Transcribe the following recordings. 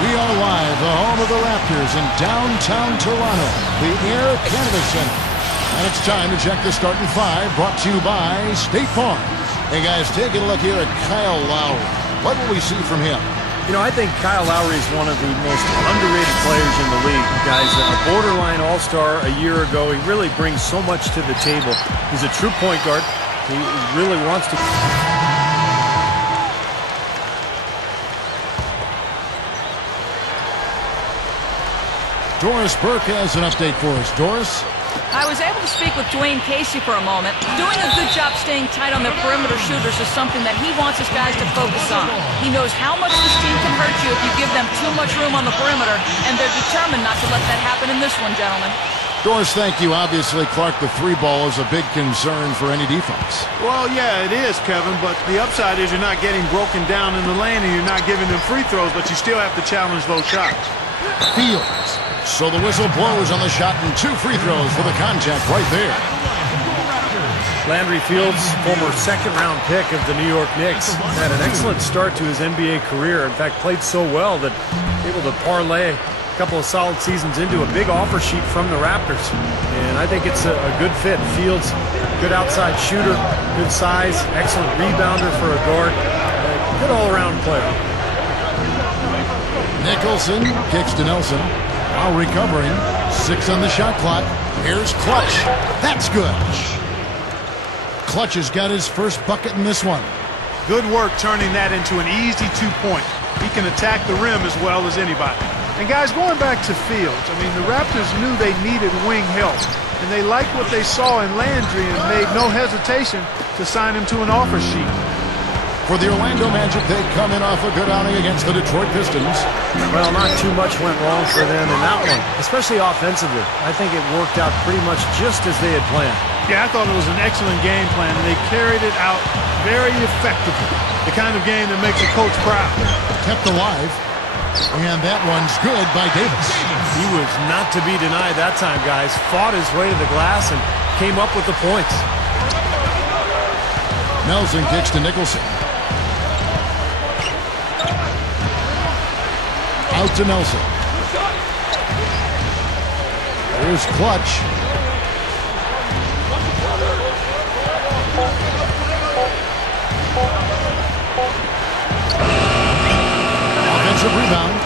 We are live, the home of the Raptors in downtown Toronto, the Air Canada Center. And it's time to check the starting five, brought to you by State Farm. Hey guys, taking a look here at Kyle Lowry. What will we see from him? You know, I think Kyle Lowry is one of the most underrated players in the league. Guys, a borderline all-star a year ago. He really brings so much to the table. He's a true point guard. He really wants to... Doris Burke has an update for us. Doris? I was able to speak with Dwayne Casey for a moment. Doing a good job staying tight on their perimeter shooters is something that he wants his guys to focus on. He knows how much this team can hurt you if you give them too much room on the perimeter, and they're determined not to let that happen in this one, gentlemen. Doris, thank you. Obviously, Clark, the three ball is a big concern for any defense. Well, yeah, it is, Kevin, but the upside is you're not getting broken down in the lane and you're not giving them free throws, but you still have to challenge those shots. Fields. So the whistle blows on the shot and 2 free throws for the contact right there. Landry Fields, former second-round pick of the New York Knicks, had an excellent start to his NBA career. In fact, played so well that able to parlay a couple of solid seasons into a big offer sheet from the Raptors. And I think it's a good fit. Fields, good outside shooter, good size, excellent rebounder for a guard, good all-around player. Nicholson kicks to Nelson. While recovering, 6 on the shot clock. Here's Clutch. That's good. Clutch has got his first bucket in this one. Good work turning that into an easy 2-point. He can attack the rim as well as anybody. And guys, going back to Fields, I mean, the Raptors knew they needed wing help, and they liked what they saw in Landry and made no hesitation to sign him to an offer sheet. For the Orlando Magic, they come in off a good outing against the Detroit Pistons. Well, not too much went wrong for them in that one, especially offensively. I think it worked out pretty much just as they had planned. Yeah, I thought it was an excellent game plan, and they carried it out very effectively. The kind of game that makes a coach proud. Kept alive, and that one's good by Davis. He was not to be denied that time, guys. Fought his way to the glass and came up with the points. Nelson kicks to Nicholson. Out to Nelson. Here's Clutch. Offensive rebound.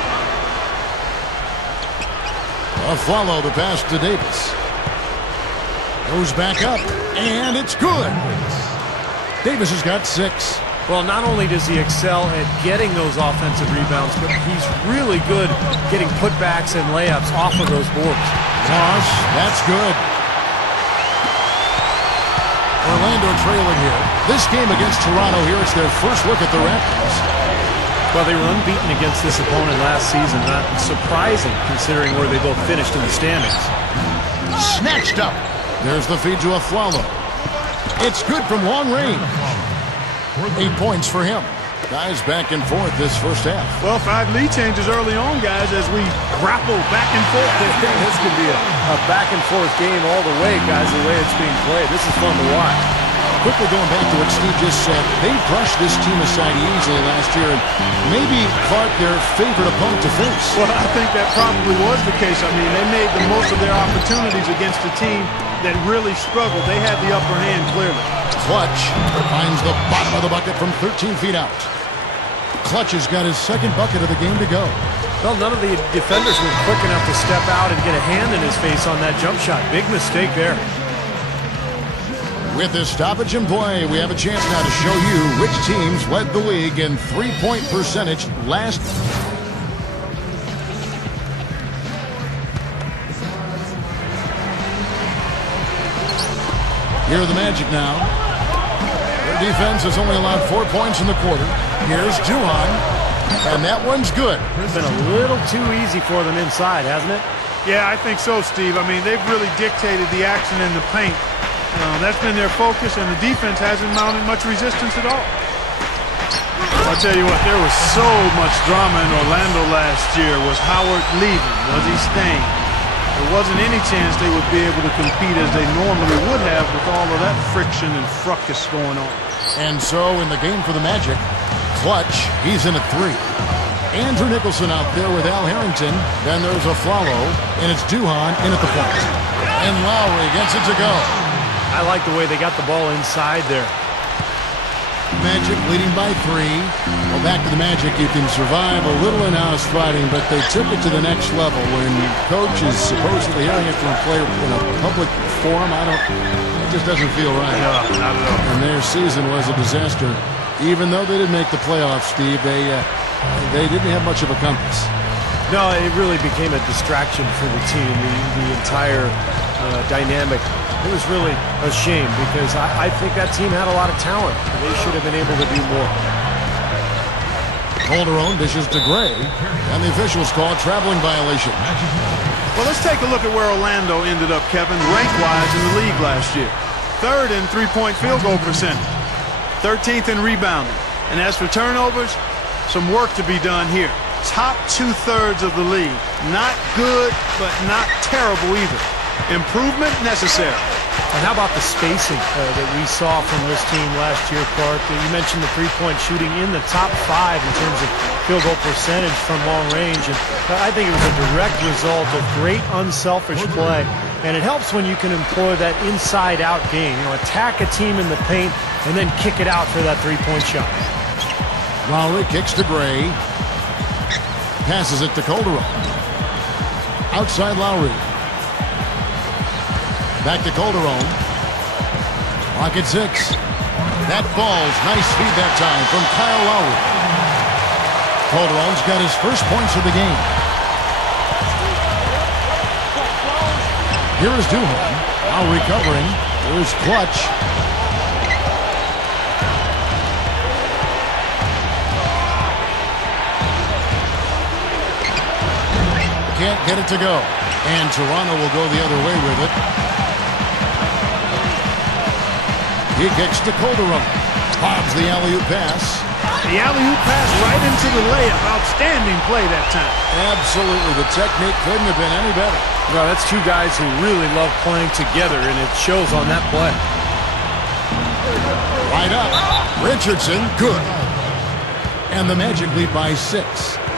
Follow the pass to Davis. Goes back up, and it's good. Davis has got 6. Well, not only does he excel at getting those offensive rebounds, but he's really good getting putbacks and layups off of those boards. Toss, that's good. Orlando trailing here. This game against Toronto here, it's their first look at the Raptors. Well, they were unbeaten against this opponent last season. Not surprising, considering where they both finished in the standings. Snatched up. There's the feed to Afflalo. It's good from long range. 8 points for him. Guys back and forth this first half. Well, 5 lead changes early on, guys, as we grapple back and forth. This could be a back and forth game all the way, guys, the way it's being played. This is fun to watch. Quickly going back to what Steve just said, they brushed this team aside easily last year, and maybe Clark their favorite opponent to face. Well, I think that probably was the case. I mean, they made the most of their opportunities against a team that really struggled. They had the upper hand clearly. Clutch finds the bottom of the bucket from 13 feet out. Clutch has got his second bucket of the game to go. Well, none of the defenders were quick enough to step out and get a hand in his face on that jump shot. Big mistake there. With this stoppage in play, we have a chance now to show you which teams led the league in three-point percentage last. Here are the Magic now. Their defense has only allowed 4 points in the quarter. Here's Duhan, and that one's good. It's been a little too easy for them inside, hasn't it? Yeah, I think so, Steve. I mean, they've really dictated the action in the paint. That's been their focus, and the defense hasn't mounted much resistance at all. I'll tell you what, there was so much drama in Orlando last year. Was Howard leaving? Was he staying? There wasn't any chance they would be able to compete as they normally would have with all of that friction and fracas going on. And so in the game for the Magic, Clutch, he's in at 3. Andrew Nicholson out there with Al Harrington. Then there's a Flalo, and it's Duhan in at the point. And Lowry gets it to go. I like the way they got the ball inside there. Magic leading by 3. Well, back to the Magic. You can survive a little in-house fighting, but they took it to the next level. When coach is supposedly hearing it from a player in a public forum, it just doesn't feel right. No, not at all. And their season was a disaster. Even though they didn't make the playoffs, Steve, they didn't have much of a compass. No, it really became a distraction for the team, the entire dynamic. It was really a shame because I think that team had a lot of talent. They should have been able to do more. Calderon dishes to Gray, and the officials call a traveling violation. Well, let's take a look at where Orlando ended up, Kevin, rank-wise in the league last year. 3rd in three-point field goal percentage. 13th in rebounding. And as for turnovers, some work to be done here. Top 2/3 of the league. Not good, but not terrible either. Improvement necessary. And how about the spacing that we saw from this team last year, Clark? You mentioned the three-point shooting in the top 5 in terms of field goal percentage from long range. And I think it was a direct result of great unselfish play. And it helps when you can employ that inside-out game. Attack a team in the paint and then kick it out for that three-point shot. Lowry kicks to Gray. Passes it to Calderon. Outside Lowry. Back to Calderon. Lock at 6. That falls. Nice feed that time from Kyle Lowry. Calderon's got his first points of the game. Here is Duhan. Now recovering. Here's Clutch. Can't get it to go. And Toronto will go the other way with it. He kicks to Calderon. Bobs the alley-oop pass. The alley-oop pass right into the layup. Outstanding play that time. Absolutely. The technique couldn't have been any better. Well, that's two guys who really love playing together, and it shows on that play. Right up. Richardson, good. And the Magic lead by 6.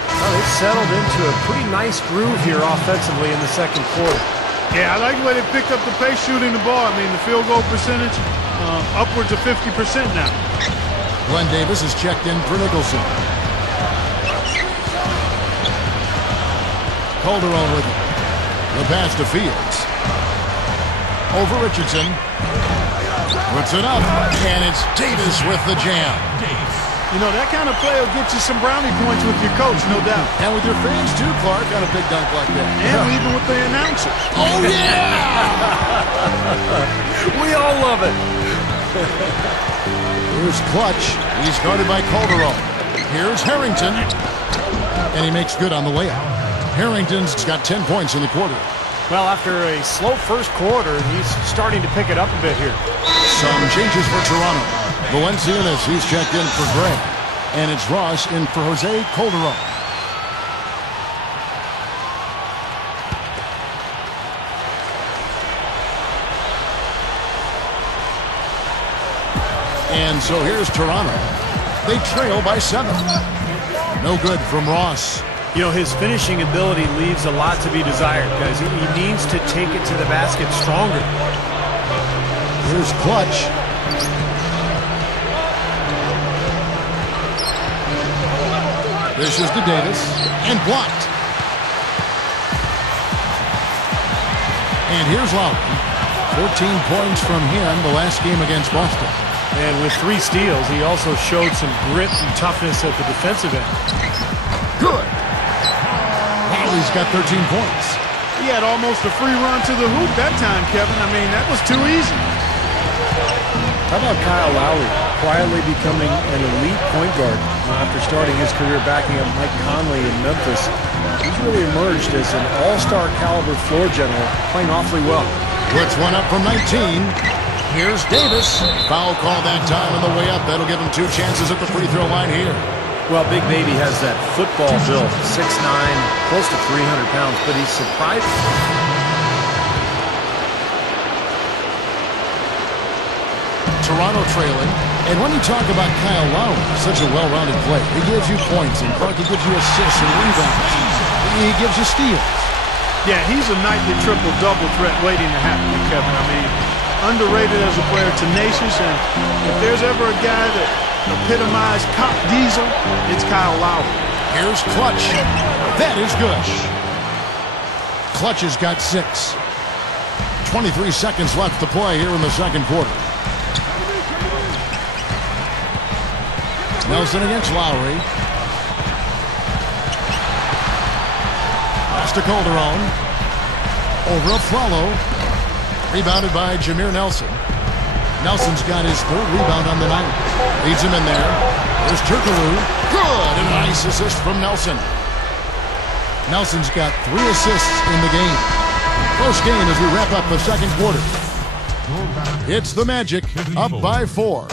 Well, they settled into a pretty nice groove here offensively in the second quarter. Yeah, I like the way they picked up the pace shooting the ball. I mean, the field goal percentage, upwards of 50% now. Glenn Davis is checked in for Nicholson. Calderon with it. The pass to Fields. Over Richardson. Puts it up. And it's Davis with the jam. You know, that kind of play will get you some brownie points with your coach, no doubt. And with your fans, too, Clark, on a big dunk like that. And even with the announcers. Oh, yeah! We all love it. Here's Clutch. He's guarded by Calderon. Here's Harrington. And he makes good on the layup. Harrington's got 10 points in the quarter. Well, after a slow first quarter, he's starting to pick it up a bit here. Some changes for Toronto. Valenciunas, he's checked in for Gray. And it's Ross in for Jose Calderon. And so here's Toronto. They trail by 7. No good from Ross. You know, his finishing ability leaves a lot to be desired, guys. He needs to take it to the basket stronger. Here's Clutch. Dishes to Davis. And blocked. And here's Lowry. 14 points from him the last game against Boston. And with 3 steals, he also showed some grit and toughness at the defensive end. Good. Lowry's got 13 points. He had almost a free run to the hoop that time, Kevin. I mean, that was too easy. How about Kyle Lowry quietly becoming an elite point guard after starting his career backing up Mike Conley in Memphis? He's really emerged as an all-star caliber floor general, playing awfully well. Puts one up from 19. Here's Davis. Foul call that time on the way up. That'll give him 2 chances at the free throw line here. Well, Big Baby has that football build, 6'9", close to 300 pounds, but he's surprising. Toronto trailing. And when you talk about Kyle Lowry, such a well-rounded player, he gives you points, and Clark, he gives you assists and rebounds. He gives you steals. Yeah, he's a nightly triple-double threat waiting to happen to Kevin. I mean, underrated as a player, tenacious, and if there's ever a guy that epitomized cop diesel, it's Kyle Lowry. Here's Clutch. That is good. Clutch has got 6. 23 seconds left to play here in the second quarter. Nelson against Lowry. Pass to Calderon. Over Aflalo. Rebounded by Jameer Nelson. Nelson's got his 3rd rebound on the night. Leads him in there. There's Turkoglu. Good! And a nice assist from Nelson. Nelson's got 3 assists in the game. Close game as we wrap up the second quarter. It's the Magic, up by 4.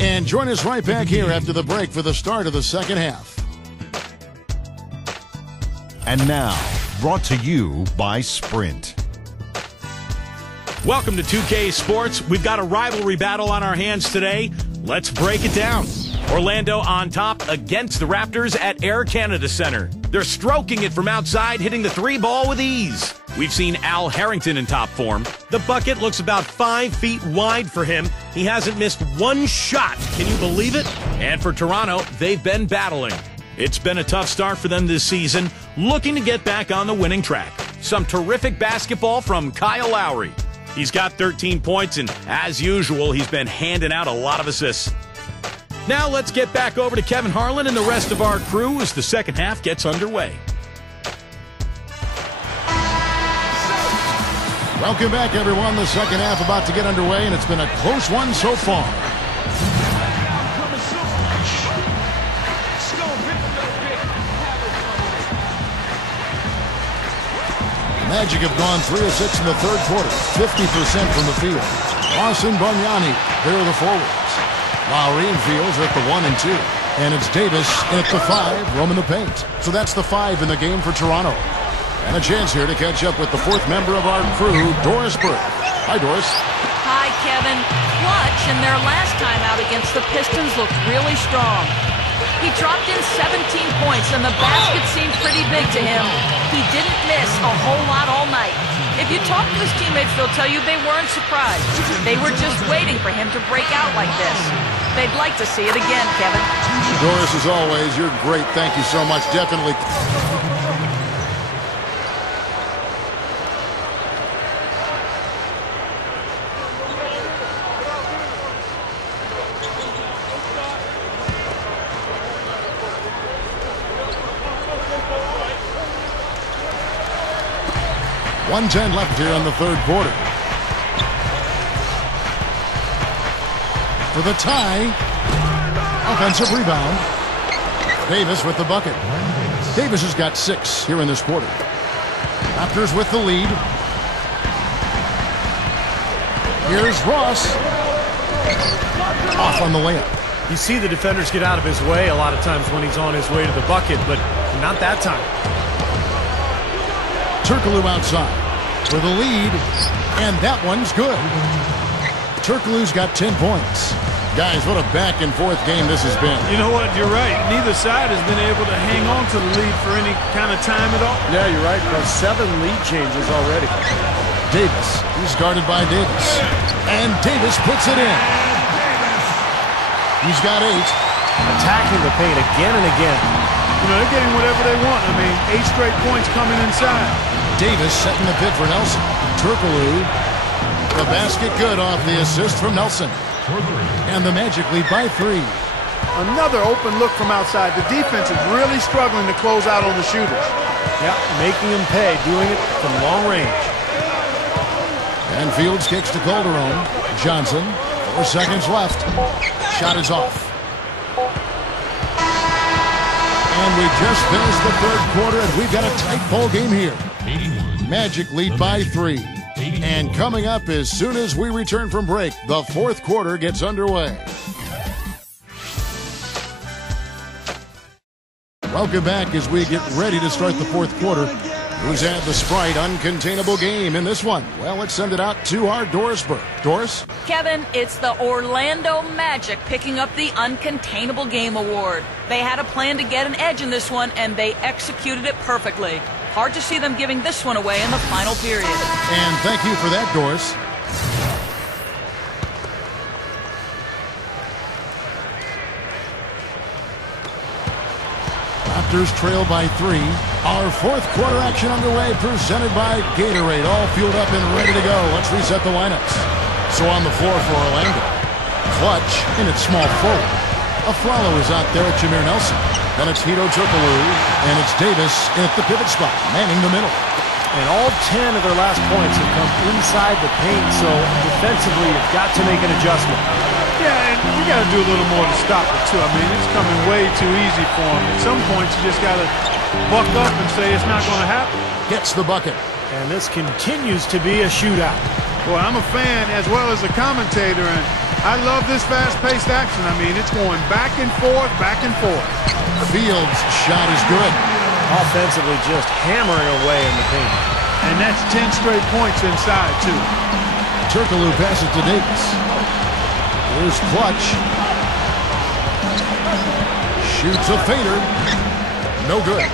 And join us right back here after the break for the start of the second half. And now, brought to you by Sprint. Welcome to 2K Sports. We've got a rivalry battle on our hands today. Let's break it down. Orlando on top against the Raptors at Air Canada Center. They're stroking it from outside, hitting the 3 ball with ease. We've seen Al Harrington in top form. The bucket looks about 5 feet wide for him. He hasn't missed 1 shot. Can you believe it? And for Toronto, they've been battling. It's been a tough start for them this season, looking to get back on the winning track. Some terrific basketball from Kyle Lowry. He's got 13 points, and as usual, he's been handing out a lot of assists. Now let's get back over to Kevin Harlan and the rest of our crew as the second half gets underway. Welcome back, everyone. The second half about to get underway, and it's been a close one so far. Magic have gone 3 of 6 in the third quarter, 50% from the field. Austin Bargnani, there are the forwards. Lowry and Fields are at the 1 and 2. And it's Davis at the 5, roaming the paint. So that's the 5 in the game for Toronto. And a chance here to catch up with the 4th member of our crew, Doris Burke. Hi, Doris. Hi, Kevin. Clutch in their last time out against the Pistons looked really strong. He dropped in 17 points, and the basket seemed pretty big to him. He didn't miss a whole lot all night. If you talk to his teammates, they'll tell you they weren't surprised. They were just waiting for him to break out like this. They'd like to see it again, Kevin. Doris, as always, you're great. Thank you so much. Definitely. .110 left here in the third quarter. For the tie. Offensive rebound. Davis with the bucket. Davis has got 6 here in this quarter. Raptors with the lead. Here's Ross. Off on the layup. You see the defenders get out of his way a lot of times when he's on his way to the bucket, but not that time. Turkoglu outside for the lead, and that one's good. Turkoglu's got 10 points. Guys, what a back-and-forth game this has been. You know what? You're right. Neither side has been able to hang on to the lead for any kind of time at all. Yeah, you're right. 7 lead changes already. Davis, he's guarded by Davis. And Davis puts it in. He's got 8. Attacking the paint again and again. You know, they're getting whatever they want. I mean, 8 straight points coming inside. Davis setting the pick for Nelson. Turkoglu, the basket good off the assist from Nelson. And the Magic lead by 3. Another open look from outside. The defense is really struggling to close out on the shooters. Yeah, making them pay, doing it from long range. And Fields kicks to Calderon. Johnson, 4 seconds left. Shot is off. And we just finished the third quarter, and we've got a tight ball game here. Magic lead by 3. And coming up as soon as we return from break, the fourth quarter gets underway. Welcome back as we get ready to start the fourth quarter. Who's had the Sprite uncontainable game in this one? Well, let's send it out to our Dorisburg. Doris? Kevin, it's the Orlando Magic picking up the Uncontainable Game Award. They had a plan to get an edge in this one, and they executed it perfectly. Hard to see them giving this one away in the final period. And thank you for that, Doris. Raptors trail by 3. Our fourth quarter action underway, presented by Gatorade. All fueled up and ready to go. Let's reset the lineups. So on the floor for Orlando. Clutch in its small forward. Aflalo is out there at Jameer Nelson. Then it's Hedo Turkoglu, and it's Davis at the pivot spot, manning the middle. And all 10 of their last points have come inside the paint, so defensively you've got to make an adjustment. Yeah, and you got to do a little more to stop it, too. I mean, it's coming way too easy for them. At some points, you just got to buck up and say it's not going to happen. Gets the bucket. And this continues to be a shootout. Boy, I'm a fan as well as a commentator, and I love this fast-paced action. I mean, it's going back and forth, back and forth. Fields' shot is good. Offensively just hammering away in the paint. And that's 10 straight points inside, too. Turkoglu passes to Davis. Here's Clutch. Shoots a fader. No good.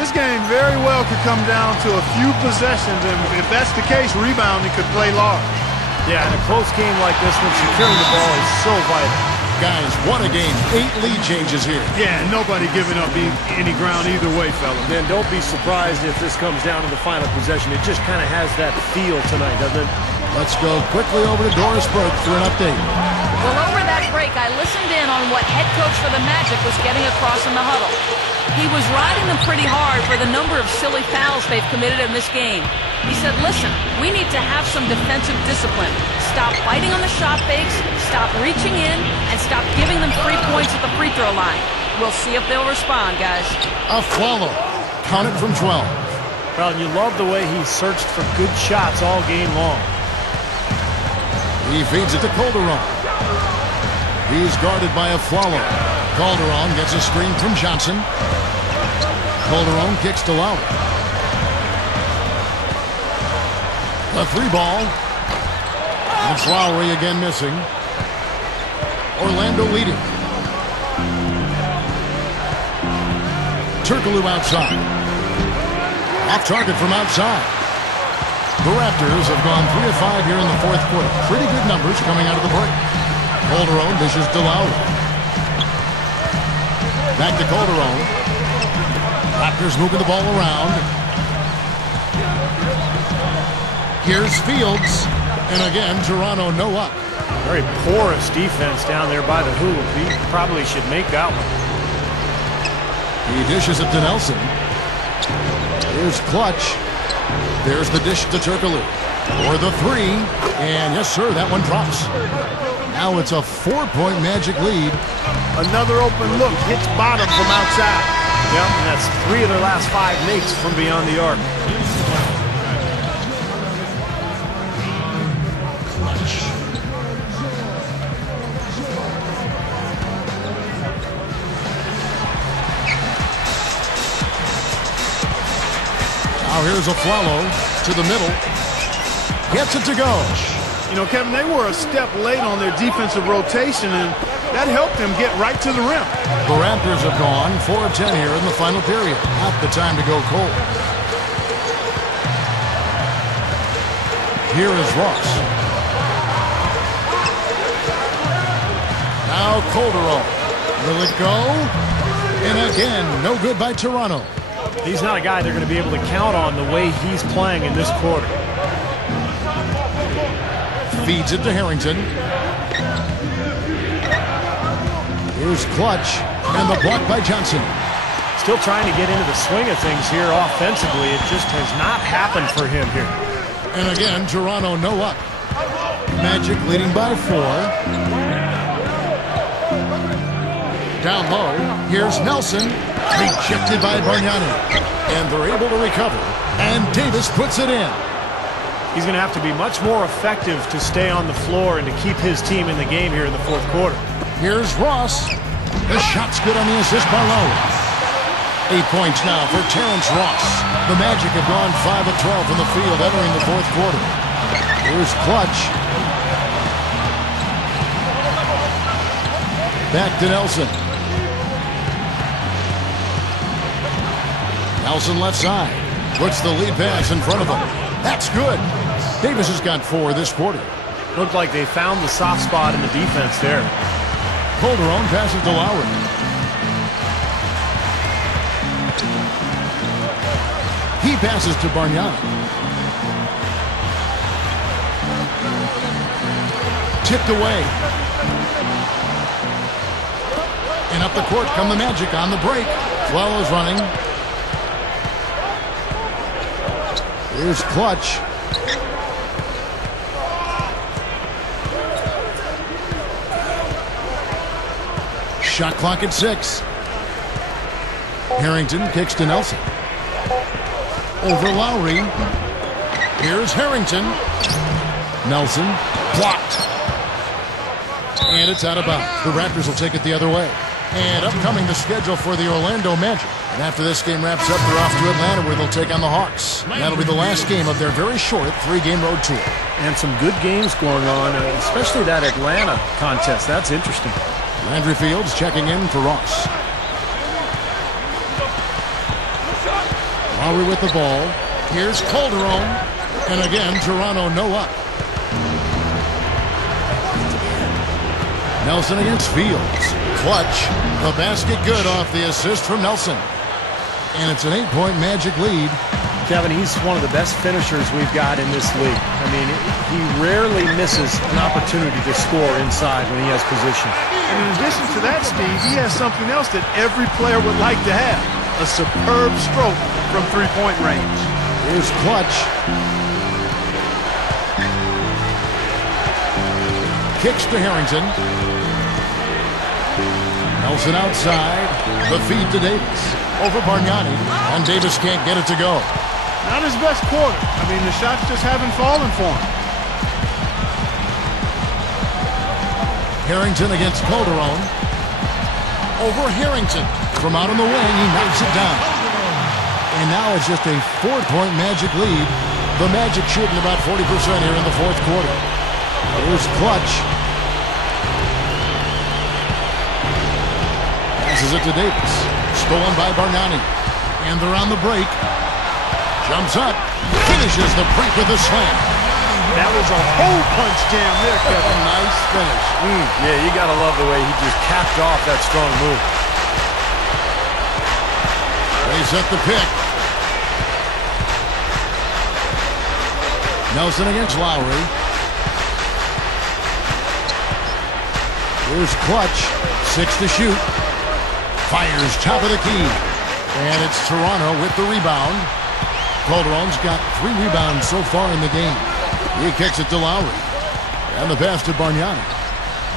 This game very well could come down to a few possessions, and if that's the case, rebounding could play large. Yeah, in a close game like this one, securing the ball is so vital. Guys, what a game. 8 lead changes here. Yeah, nobody giving up any ground either way, fellas. Then don't be surprised if this comes down to the final possession. It just kind of has that feel tonight, doesn't it? Let's go quickly over to Dorisburg for an update. Well, over that break, I listened in on what head coach for the Magic was getting across in the huddle. He was riding them pretty hard for the number of silly fouls they've committed in this game. He said, listen, we need to have some defensive discipline. Stop fighting on the shot fakes, stop reaching in, and stop giving them 3 points at the free throw line. We'll see if they'll respond, guys. Aflalo, count it from 12. Well, you love the way he searched for good shots all game long. He feeds it to Calderon. He's guarded by Aflalo. Calderon gets a screen from Johnson. Calderon kicks to Lowry. The 3 ball. It's Lowry again missing. Orlando leading. Turkoglu outside. Off target from outside. The Raptors have gone 3 of 5 here in the fourth quarter. Pretty good numbers coming out of the break. Calderon dishes to Lowry. Back to Calderon. Raptors moving the ball around. Here's Fields. And again, Toronto no up. Very porous defense down there by the hoop. He probably should make that one. He dishes it to Nelson. Here's Clutch. There's the dish to Turkoglu. For the 3. And yes, sir, that one drops. Now it's a 4-point Magic lead. Another open look. Hits bottom from outside. Yep, and that's 3 of their last 5 makes from beyond the arc. Now here's Aflalo to the middle. Gets it to go. You know, Kevin, they were a step late on their defensive rotation, and that helped them get right to the rim. The Raptors have gone 4 of 10 here in the final period. Not the time to go cold. Here is Ross. Now Calderon. Will it go? And again, no good by Toronto. He's not a guy they're going to be able to count on the way he's playing in this quarter. Feeds it to Harrington. Here's Clutch. And the block by Johnson. Still trying to get into the swing of things here offensively. It just has not happened for him here. And again, Toronto no up. Magic leading by 4. Down low, here's Nelson. Rejected by Bargnani. And they're able to recover. And Davis puts it in. He's going to have to be much more effective to stay on the floor and to keep his team in the game here in the fourth quarter. Here's Ross. The shot's good on the assist by Lowry. 8 points now for Terrence Ross. The Magic have gone 5 of 12 from the field entering the fourth quarter. Here's Clutch. Back to Nelson. Nelson left side. Puts the lead pass in front of him. That's good. Davis has got 4 this quarter. Looked like they found the soft spot in the defense there. Calderon passes to Lowry. He passes to Bargnani. Tipped away. And up the court come the Magic on the break. Swallows running. Here's Clutch. Shot clock at 6. Harrington kicks to Nelson. Over Lowry. Here's Harrington. Nelson blocked. And it's out of bounds. The Raptors will take it the other way. And upcoming the schedule for the Orlando Magic. And after this game wraps up, they're off to Atlanta where they'll take on the Hawks. That'll be the last game of their very short 3-game road tour. And some good games going on, especially that Atlanta contest. That's interesting. Landry Fields checking in for Ross. Lowry with the ball. Here's Calderon. And again, Toronto no up. Nelson against Fields. Clutch. The basket good off the assist from Nelson. And it's an 8-point Magic lead. Kevin, he's one of the best finishers we've got in this league. I mean, he rarely misses an opportunity to score inside when he has position. And in addition to that, Steve, he has something else that every player would like to have. A superb stroke from three-point range. Here's Clutch. Kicks to Harrington. Nelson outside. The feed to Davis. Over Bargnani. And Davis can't get it to go. Not his best quarter. I mean, the shots just haven't fallen for him. Harrington against Calderon. Over Harrington. From out on the wing, he knocks it down. And now it's just a 4-point Magic lead. The Magic shooting about 40% here in the fourth quarter. Here's Clutch. Passes it to Davis. Stolen by Bargnani. And they're on the break. Jumps up. Finishes the break with a slam. That was a hole punch jam there, Kevin. Nice finish. Yeah, you got to love the way he just capped off that strong move. They set the pick. Nelson against Lowry. Here's Clutch. 6 to shoot. Fires top of the key. And it's Toronto with the rebound. Calderon's got 3 rebounds so far in the game. He kicks it to Lowry. And the pass to Bargnani.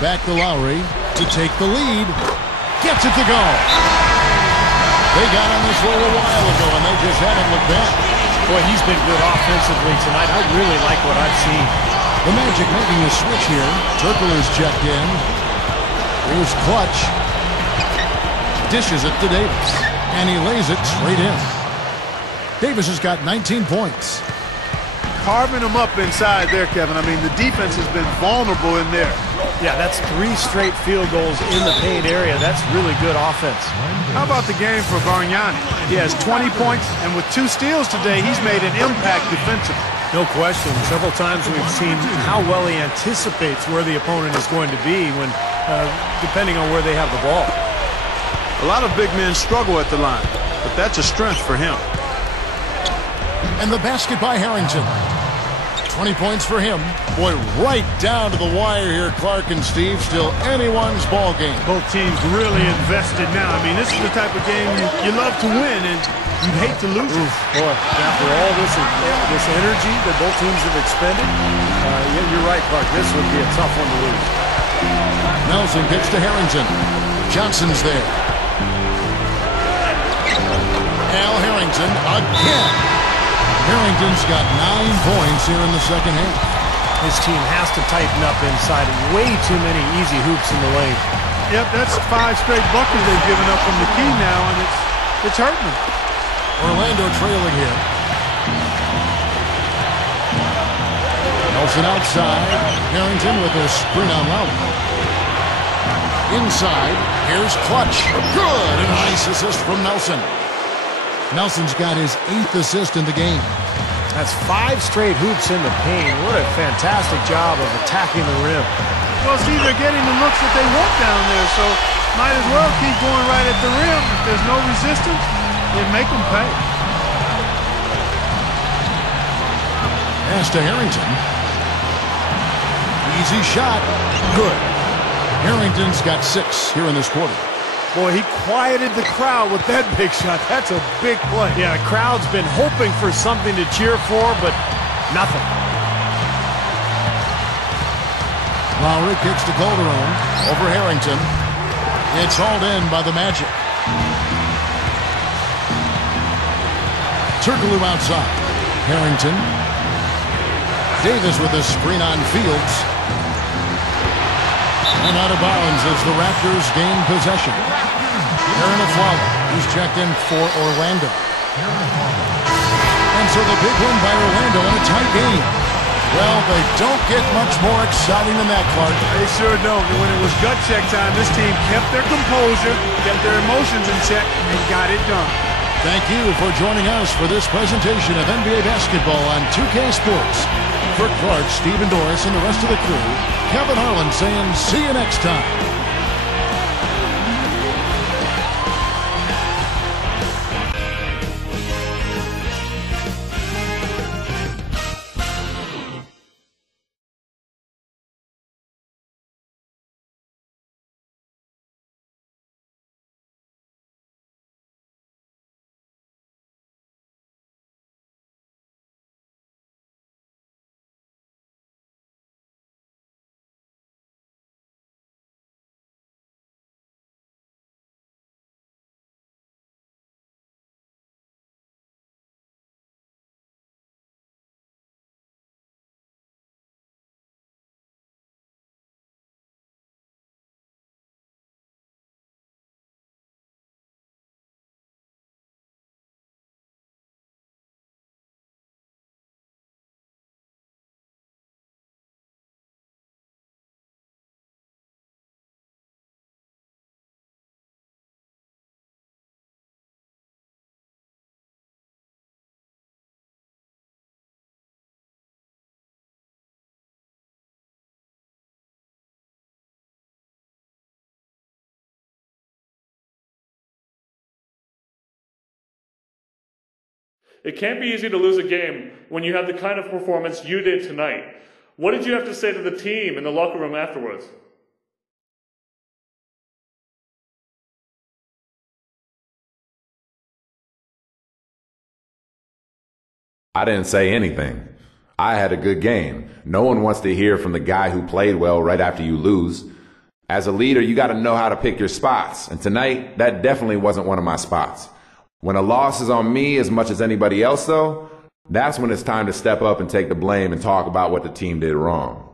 Back to Lowry to take the lead. Gets it to go. They got on this roll a while ago, and they just haven't looked back. Boy, he's been good offensively tonight. I really like what I've seen. The Magic making a switch here. Turkler's checked in. Here's Clutch. Dishes it to Davis. And he lays it straight in. Davis has got 19 points. Carving them up inside there, Kevin. I mean, the defense has been vulnerable in there. Yeah, that's 3 straight field goals in the paint area. That's really good offense. How about the game for Bargnani? He has 20 points, and with 2 steals today, he's made an impact defensively. No question. Several times we've seen how well he anticipates where the opponent is going to be when, depending on where they have the ball. A lot of big men struggle at the line, but that's a strength for him. And the basket by Harrington. 20 points for him. Boy, right down to the wire here, Clark and Steve. Still anyone's ball game. Both teams really invested now. I mean, this is the type of game you love to win, and you hate to lose it. Boy, after all this energy that both teams have expended, yeah, you're right, Clark. This would be a tough one to lose. Nelson gets to Harrington. Johnson's there. Al Harrington again. Harrington's got 9 points here in the second half. His team has to tighten up inside. Way too many easy hoops in the lane. Yep, that's 5 straight buckets they've given up from the key now, and it's It's hurting them. Orlando trailing here. Nelson outside. Harrington with a screen on Lowry. Inside. Here's Clutch. Good. And a nice assist from Nelson. Nelson's got his 8th assist in the game. That's 5 straight hoops in the paint. What a fantastic job of attacking the rim. Well, see, they're getting the looks that they want down there, so might as well keep going right at the rim. If there's no resistance, then make them pay. Pass to Harrington. Easy shot. Good. Harrington's got 6 here in this quarter. Boy, he quieted the crowd with that big shot. That's a big play. Yeah, the crowd's been hoping for something to cheer for, but nothing. Lowry kicks to Calderon. Over Harrington. It's hauled in by the Magic. Turkoglu outside. Harrington. Davis with a screen on Fields. And out of bounds as the Raptors gain possession. Aaron Aflalo, who's checked in for Orlando. And so the big win by Orlando in a tight game. Well, they don't get much more exciting than that, Clark. They sure don't. And when it was gut check time, this team kept their composure, kept their emotions in check, and got it done. Thank you for joining us for this presentation of NBA basketball on 2K Sports. For Clark, Stephen Doris, and the rest of the crew, Kevin Harlan saying see you next time. It can't be easy to lose a game when you have the kind of performance you did tonight. What did you have to say to the team in the locker room afterwards? I didn't say anything. I had a good game. No one wants to hear from the guy who played well right after you lose. As a leader, you got to know how to pick your spots. And tonight, that definitely wasn't one of my spots. When a loss is on me as much as anybody else, though, that's when it's time to step up and take the blame and talk about what the team did wrong.